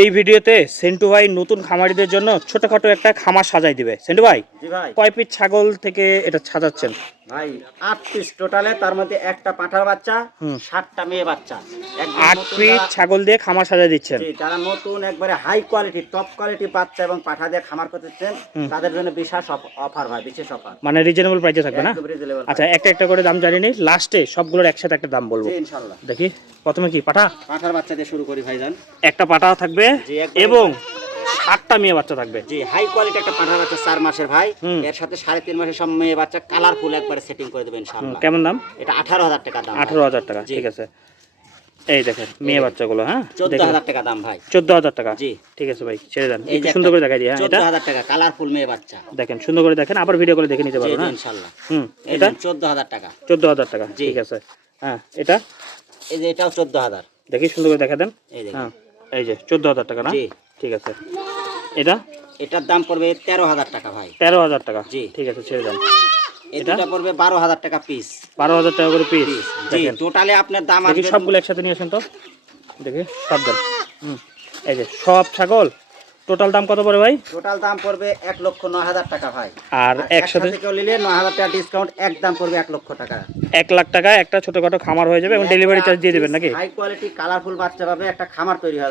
এই ভিডিওতে সেন্টু ভাই নতুন খামারিদের জন্য ছোটখাটো একটা খামার সাজাই দিবে। সেন্টু ভাই, জি ভাই। কয় পিস ছাগল থেকে এটা সাজাচ্ছেন? ভাই 8 পিস টোটালে, তার মধ্যে একটা পাঁঠার বাচ্চা, 7টা মেয়ে বাচ্চা। 8 পিস ছাগল দিয়ে খামার সাজাই দিচ্ছেন। জি, যারা নতুন একবারে হাই কোয়ালিটি টপ কোয়ালিটি বাচ্চা এবং পাঠা দিয়ে খামার করতেছেন তাদের জন্য বিশেষ অফার ভাই, বিশেষ অফার। মানে রিজনেবল প্রাইসে থাকবে না? একদম reasonable আচ্ছা, একটা একটা করে দাম জানি নেই, লাস্টে সবগুলোর একসাথে একটা দাম বলবো। জি ইনশাআল্লাহ। দেখি প্রথমে কি পাঠা? পাঠার বাচ্চা দিয়ে শুরু করি ভাইজান। একটা পাঠা থাকবে জি, একদম। এবং 8টা মেয়ে বাচ্চা থাকবে। জি, হাই কোয়ালিটি একটা পাঠার বাচ্চা 4 মাসের ভাই। এর সাথে 3.5 মাসের সব মেয়ে বাচ্চা কালারফুল একবারে সেটিং করে দেবেন ইনশাআল্লাহ। কেমন দাম? এটা 18,000 টাকা দাম। 18,000 টাকা, জি। ঠিক আছে। এই দেখেন মেয়ে বাচ্চাগুলো, হ্যাঁ 14,000 টাকা দাম ভাই। 14,000 টাকা, জি। ঠিক আছে ভাই, ছেড়ে দেন। এই একটু যে সুন্দর করে দেখাই দিই। হ্যাঁ, এটা 14,000 টাকা কালারফুল মেয়ে বাচ্চা। দেখেন, সুন্দর করে দেখেন, আবার ভিডিও করে দেখে নিতে জি পারো জি না? ইনশাআল্লাহ। এটা 14,000 টাকা। 14,000 টাকা, জি। ঠিক আছে। হ্যাঁ, এটা এই যে এটাও 14,000। দেখি সুন্দর করে দেখা দেন। এই দেখুন। হ্যাঁ, এই যে 14,000 টাকা না? জি। ঠিক আছে। এটা এটার দাম পড়বে 13,000 টাকা ভাই। 13,000 টাকা, জি। ঠিক আছে, ছেড়ে দেন। এটা পড়বে 12,000 টাকা পিস। 12,000 টাকা করে পিস। জি, দেখেন, টোটালে আপনার দাম দেখি আসবে। সবগুলো একসাথে নিয়ে আসেন তো, দেখি সব দেন। এই যে সব ছাগল, টোটাল দাম কত পড়ে ভাই? টোটাল দাম পড়বে 1,09,000 টাকা ভাই। আর একসাথে কেউ নিলে 9,000 টাকা ডিসকাউন্ট, একদম পড়বে 1 লক্ষ টাকা। 1 লাখ টাকা একটা ছোটখাটো খামার হয়ে যাবে এবং ডেলিভারি চার্জ দিয়ে দেবেন নাকি? হাই কোয়ালিটি কালারফুল বাচ্চা পাবে, একটা খামার তৈরি হবে।